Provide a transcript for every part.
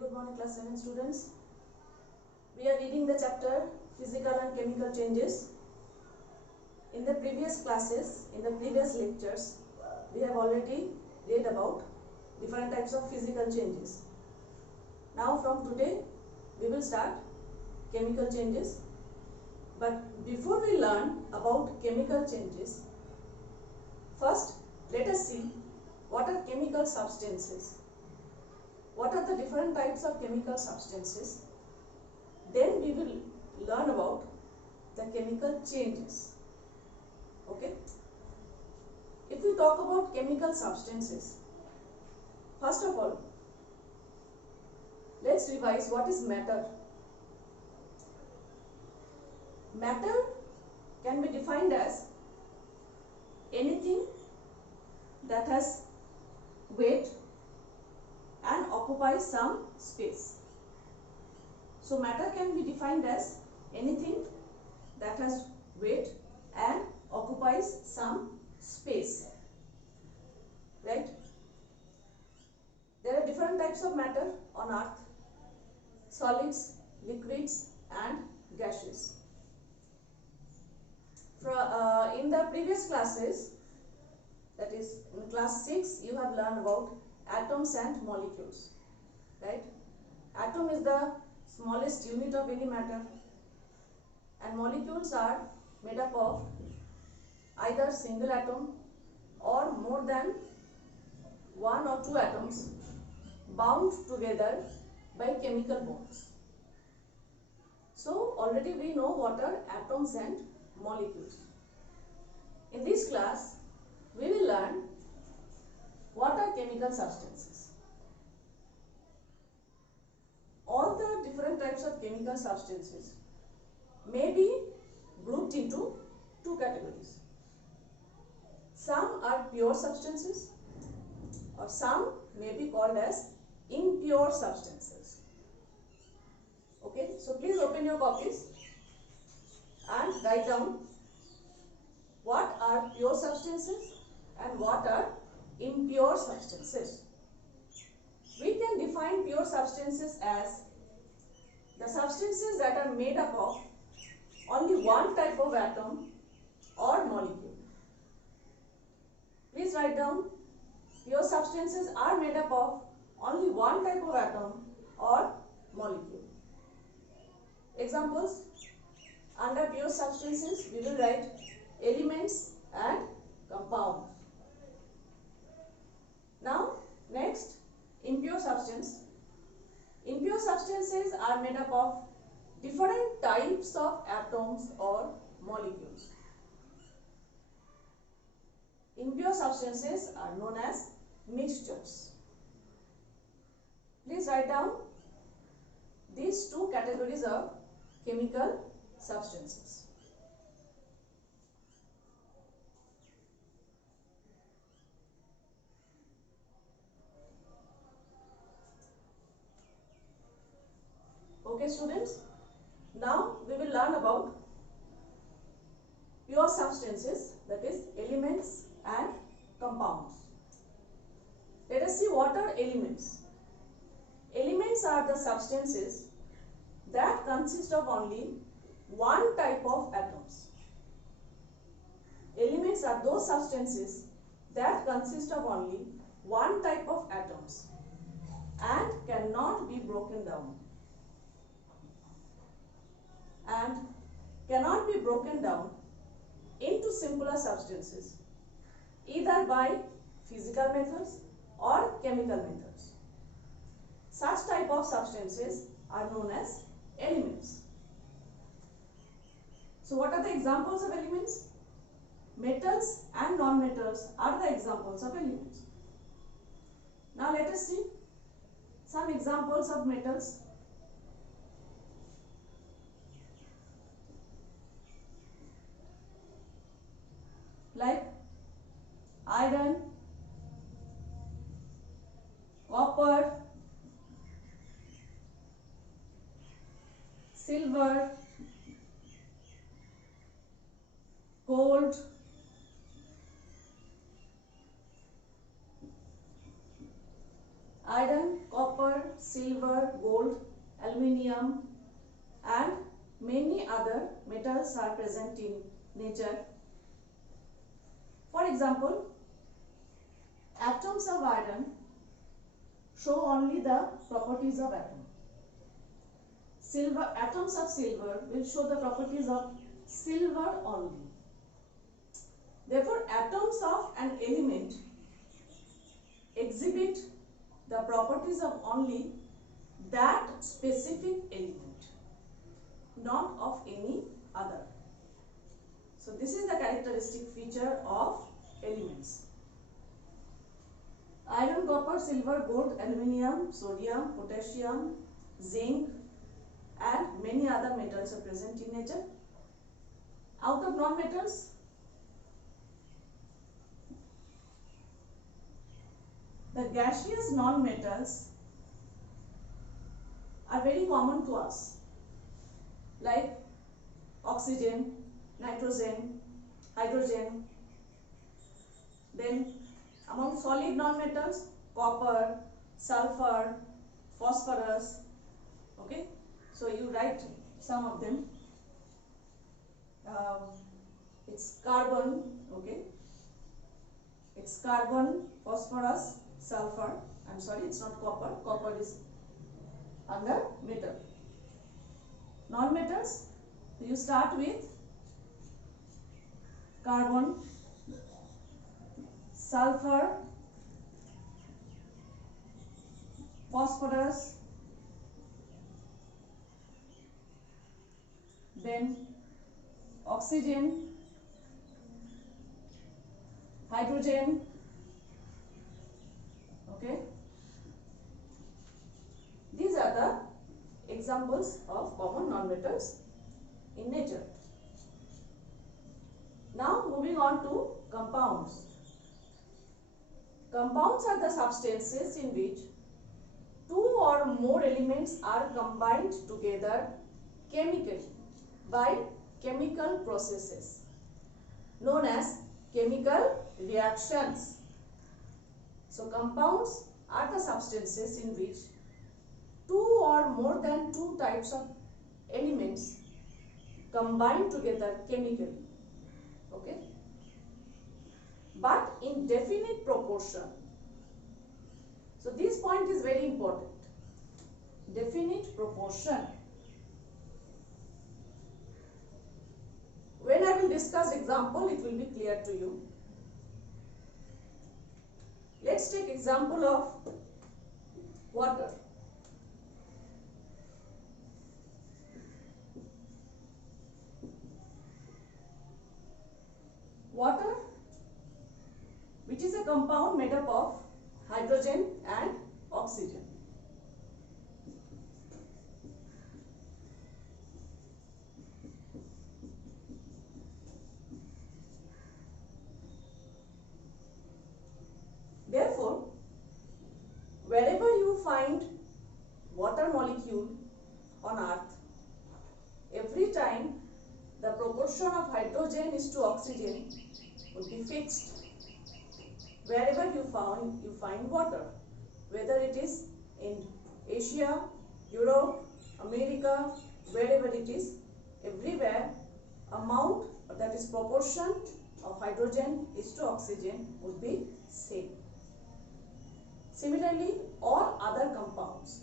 good morning class 7 students. We are reading the chapter Physical and Chemical Changes. In the previous classes, in the previous lectures, we have already read about different types of physical changes. Now from today, we will start chemical changes. But before we learn about chemical changes, first let us see what are chemical substances. What are the different types of chemical substances? Then we will learn about the chemical changes. Okay? If we talk about chemical substances, first of all, let's revise what is matter. Matter can be defined as anything that has weight and occupies some space. So matter can be defined as anything that has weight and occupies some space. Right? There are different types of matter on earth: solids, liquids and gaseous. In the previous classes, that is in class 6, you have learned about atoms and molecules. Right? Atom is the smallest unit of any matter, and molecules are made up of either single atom or more than one or two atoms bound together by chemical bonds. So already we know what are atoms and molecules. In this class, we will learn what are chemical substances. All the different types of chemical substances may be grouped into two categories. Some are pure substances, or some may be called as impure substances. Okay, so please open your copies and write down what are pure substances and what are impure substances. We can define pure substances as the substances that are made up of only one type of atom or molecule. Please write down, pure substances are made up of only one type of atom or molecule. Examples: under pure substances, we will write elements and compounds. Now, next, impure substance. Impure substances are made up of different types of atoms or molecules. Impure substances are known as mixtures. Please write down these two categories of chemical substances. Okay students, now we will learn about pure substances, that is elements and compounds. Let us see what are elements. Elements are the substances that consist of only one type of atoms. Elements are those substances that consist of only one type of atoms and cannot be broken down. And cannot be broken down into simpler substances either by physical methods or chemical methods. Such type of substances are known as elements. So what are the examples of elements? Metals and non-metals are the examples of elements. Now let us see some examples of metals. Like iron, copper, silver, gold, iron, copper, silver, silver, gold, aluminium and many other metals are present in nature. For example, atoms of iron show only the properties of atom. Atoms of silver will show the properties of silver only. Therefore, atoms of an element exhibit the properties of only that specific element, not of any other. So this is the characteristic feature of elements. Iron, copper, silver, gold, aluminium, sodium, potassium, zinc and many other metals are present in nature. Out of non-metals, the gaseous non-metals are very common to us, like oxygen, nitrogen, hydrogen. Then among solid non-metals, copper, sulfur, phosphorus. Okay, so you write some of them. It's carbon. Okay, it's carbon, phosphorus, sulfur. I'm sorry, it's not copper. Copper is under metal. Non-metals, you start with carbon, sulfur, phosphorus, then oxygen, hydrogen. Okay, these are the examples of common non-metals in nature. Now moving on to compounds. Compounds are the substances in which two or more elements are combined together chemically by chemical processes known as chemical reactions. So compounds are the substances in which two or more than two types of elements combine together chemically. Okay, but in definite proportion. So this point is very important. Definite proportion. When I will discuss example, it will be clear to you. Let's take example of water. Water, which is a compound made up of hydrogen and oxygen. Therefore, wherever you find water molecule on earth, every time the proportion of hydrogen is to oxygen would be fixed. Wherever you find water, whether it is in Asia, Europe, America, wherever it is, everywhere amount, that is proportion of hydrogen is to oxygen would be same. Similarly, all other compounds,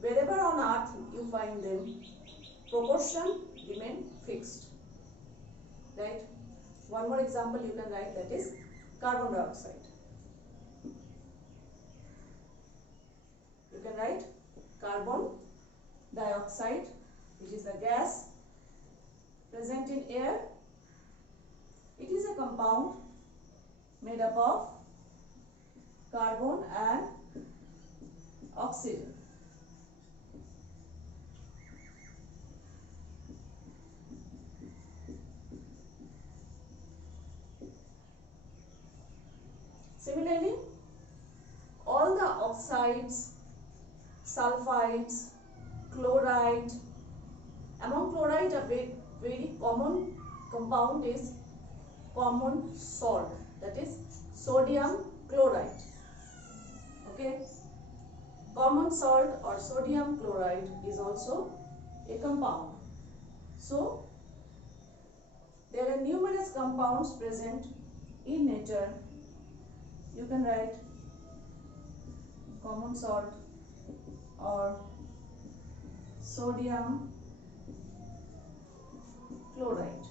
wherever on earth you find them, proportion remain fixed. Right? One more example you can write, that is carbon dioxide. You can write carbon dioxide, which is a gas present in air. It is a compound made up of carbon and oxygen. Similarly, all the oxides, sulfides, chloride, among chloride a very common compound is common salt, that is sodium chloride. Okay, common salt or sodium chloride is also a compound. So, there are numerous compounds present in nature. You can write common salt or sodium chloride.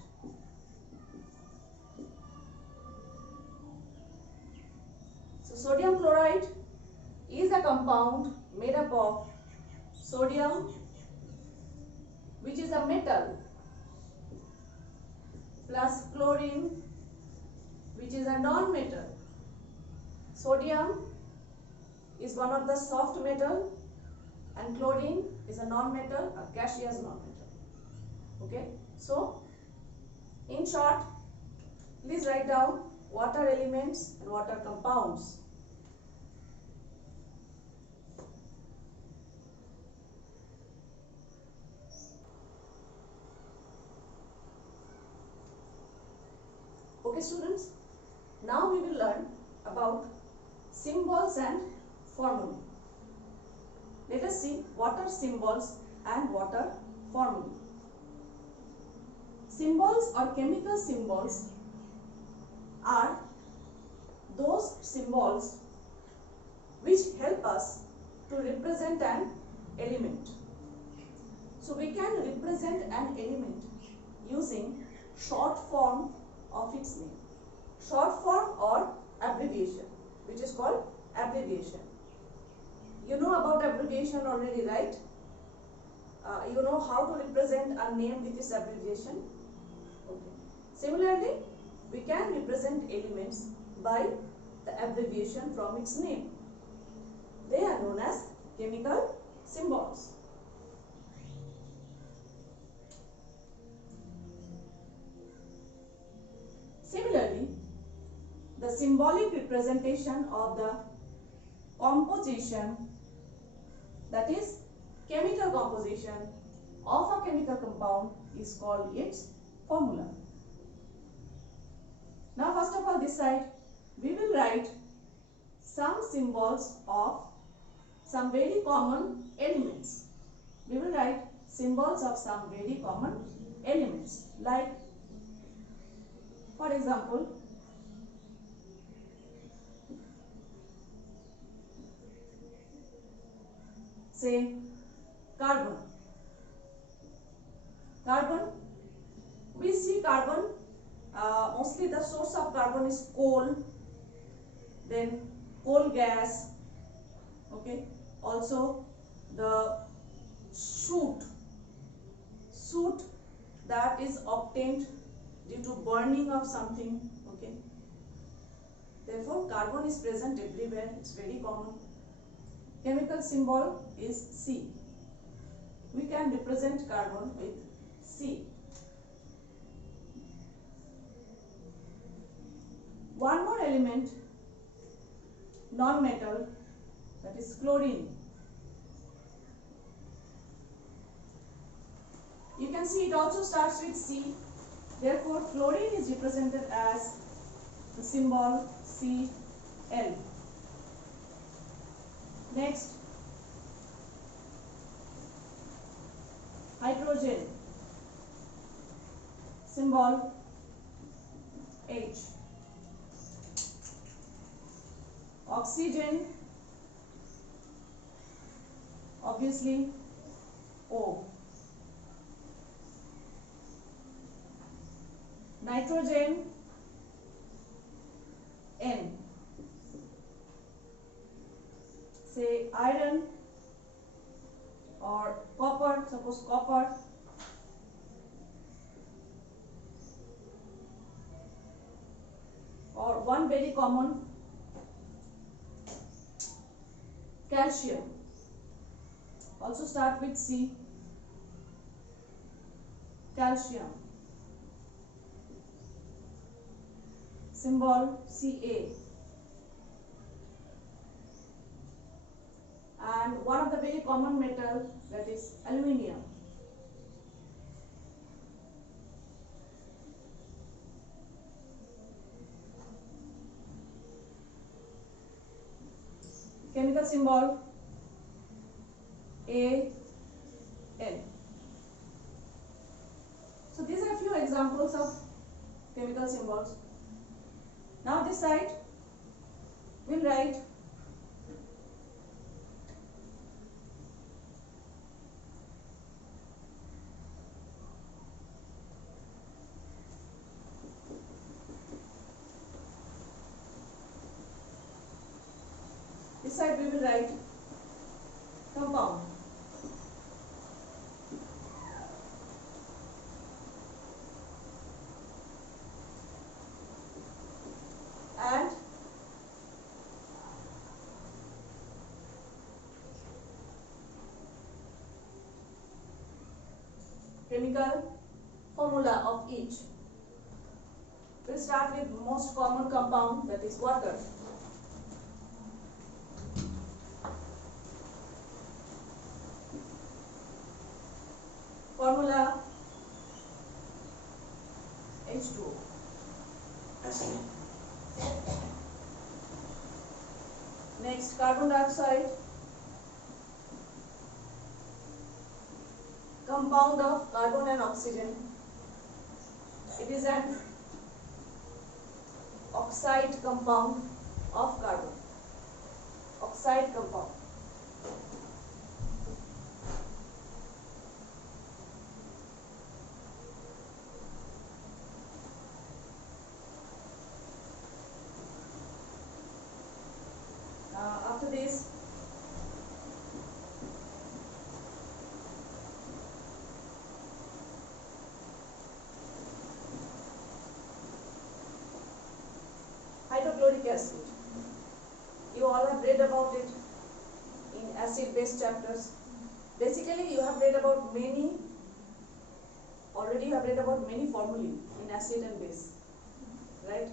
So, sodium chloride is a compound made up of sodium, which is a metal, plus chlorine, which is a non-metal. Sodium is one of the soft metal and chlorine is a non-metal, a gaseous non-metal. Okay, so in short, please write down water elements and water compounds. Okay students, now we will learn about symbols and formulae. Let us see what are symbols and what are formulae. Symbols or chemical symbols are those symbols which help us to represent an element. So we can represent an element using short form of its name. Short form or abbreviation, which is called abbreviation. You know about abbreviation already, right? You know how to represent a name with its abbreviation. Okay. Similarly, we can represent elements by the abbreviation from its name. They are known as chemical symbols. Similarly, the symbolic representation of the composition, that is chemical composition of a chemical compound, is called its formula. Now first of all, this side we will write some symbols of some very common elements. We will write symbols of some very common elements, like for example, say carbon. Carbon, we see carbon, mostly the source of carbon is coal, then coal gas, okay. Also the soot that is obtained due to burning of something, okay. Therefore carbon is present everywhere, it's very common. Chemical symbol is C. We can represent carbon with C. One more element, non-metal, that is chlorine. You can see it also starts with C. Therefore, chlorine is represented as the symbol Cl. Next, hydrogen, symbol H. Oxygen, obviously O. Nitrogen, N. Say iron or copper, suppose copper. Or one very common, calcium, also start with C. Calcium, symbol Ca. And one of the very common metal, that is aluminium. Chemical symbol N. So these are a few examples of chemical symbols. Now this side we'll write compound. And chemical formula of each. We'll start with most common compound, that is water. Formula H2O. Next, carbon dioxide, compound of carbon and oxygen. It is an oxide compound of carbon. Oxide compound. After this, hydrochloric acid. You all have read about it in acid-base chapters. Basically, you have read about many, already you have read about many formulae in acid and base, right?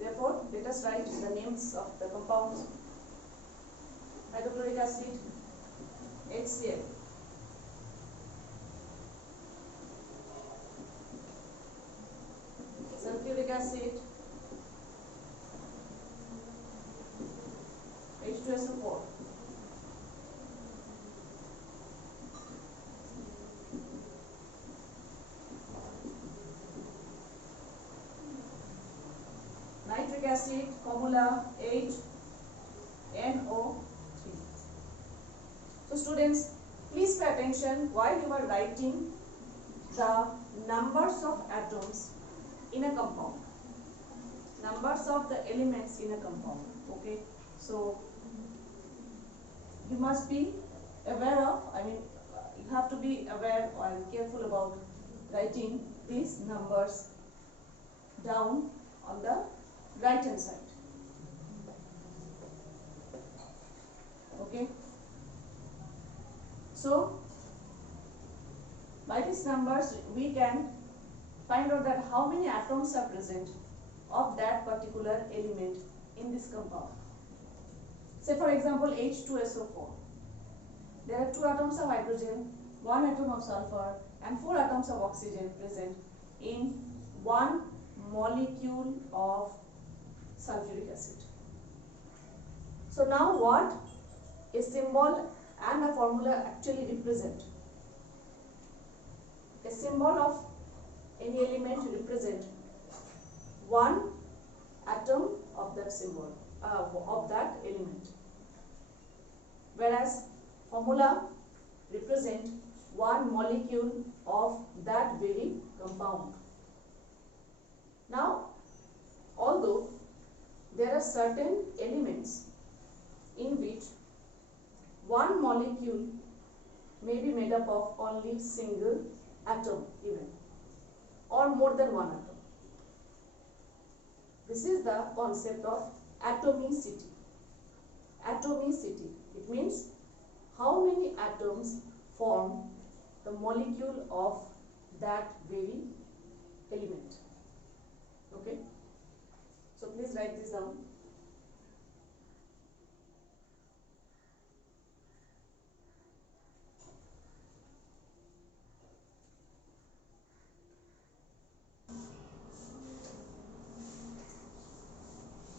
Therefore, let us write the names of the compounds. Hydrochloric acid, HCl. Sulfuric acid, H2SO4. Nitric acid, formula HNO3. So students, please pay attention while you are writing the numbers of atoms in a compound. Numbers of the elements in a compound. Okay. So you must be aware of, you have to be aware or careful about writing these numbers down on the right hand side. Okay. So by these numbers we can find out that how many atoms are present of that particular element in this compound. Say for example H2SO4. There are 2 atoms of hydrogen, 1 atom of sulfur and 4 atoms of oxygen present in 1 molecule of sulfuric acid. So now what a symbol and a formula actually represent? A symbol of any element represent 1 atom of that symbol, of that element. Whereas formula represent 1 molecule of that very compound. Now, although there are certain elements in which 1 molecule may be made up of only single atom even, or more than 1 atom. This is the concept of atomicity. Atomicity. It means how many atoms form the molecule of that very element. Okay. So please write this down.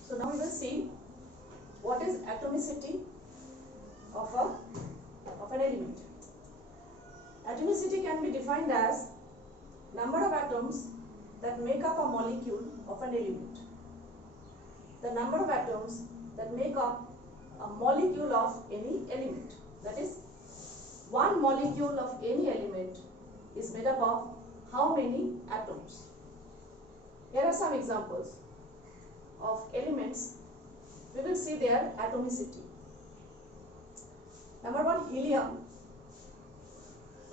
So now we will see what is atomicity of an element. Atomicity can be defined as number of atoms that make up a molecule of an element. The number of atoms that make up a molecule of any element. That is, one molecule of any element is made up of how many atoms? Here are some examples of elements. We will see their atomicity. Number one, helium.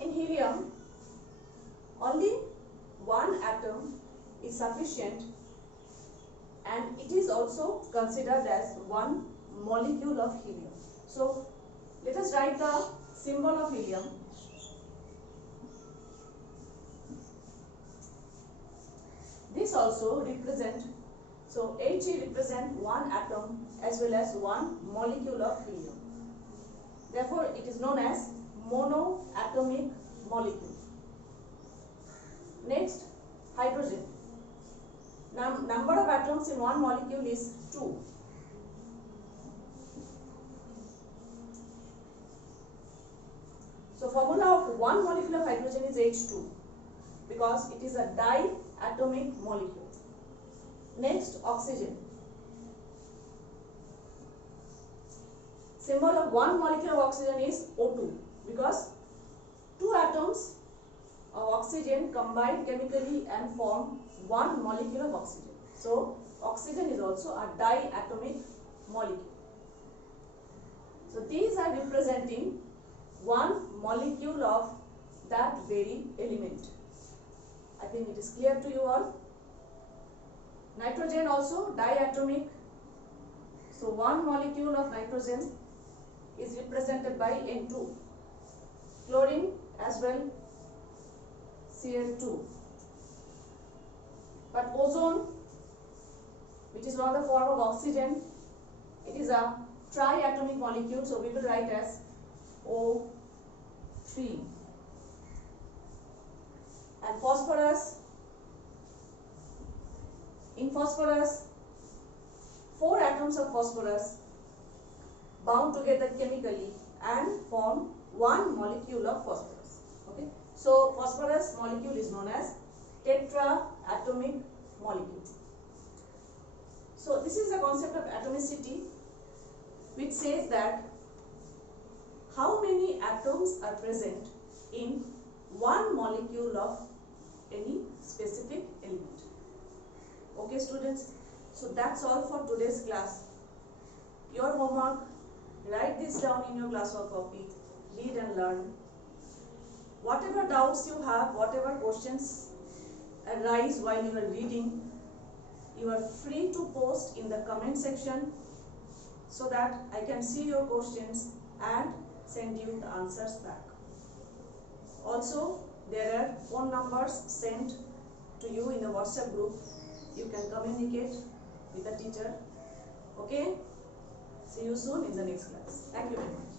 In helium, only one atom is sufficient, and it is also considered as one molecule of helium. So, let us write the symbol of helium. This also represent, so He represent one atom as well as one molecule of helium. Therefore, it is known as monoatomic molecule. Next, hydrogen. Number of atoms in one molecule is 2. So, formula of one molecule of hydrogen is H2 because it is a diatomic molecule. Next, oxygen. Symbol of one molecule of oxygen is O2 because two atoms of oxygen combine chemically and form one molecule of oxygen. So, oxygen is also a diatomic molecule. So, these are representing one molecule of that very element. I think it is clear to you all. Nitrogen also diatomic. So, one molecule of nitrogen is represented by N2. Chlorine as well, Cl2. But ozone, which is another form of oxygen, it is a triatomic molecule, so we will write as O3. And phosphorus, in phosphorus, 4 atoms of phosphorus bound together chemically and form one molecule of phosphorus. Okay, so phosphorus molecule is known as tetraatomic molecule. So this is the concept of atomicity, which says that how many atoms are present in one molecule of any specific element. Okay students, so that's all for today's class. Your homework, write this down in your classwork copy, read and learn. Whatever doubts you have, whatever questions arise while you are reading, you are free to post in the comment section so that I can see your questions and send you the answers back. Also, there are phone numbers sent to you in the WhatsApp group. You can communicate with the teacher. Okay? See you soon in the next class. Thank you very much.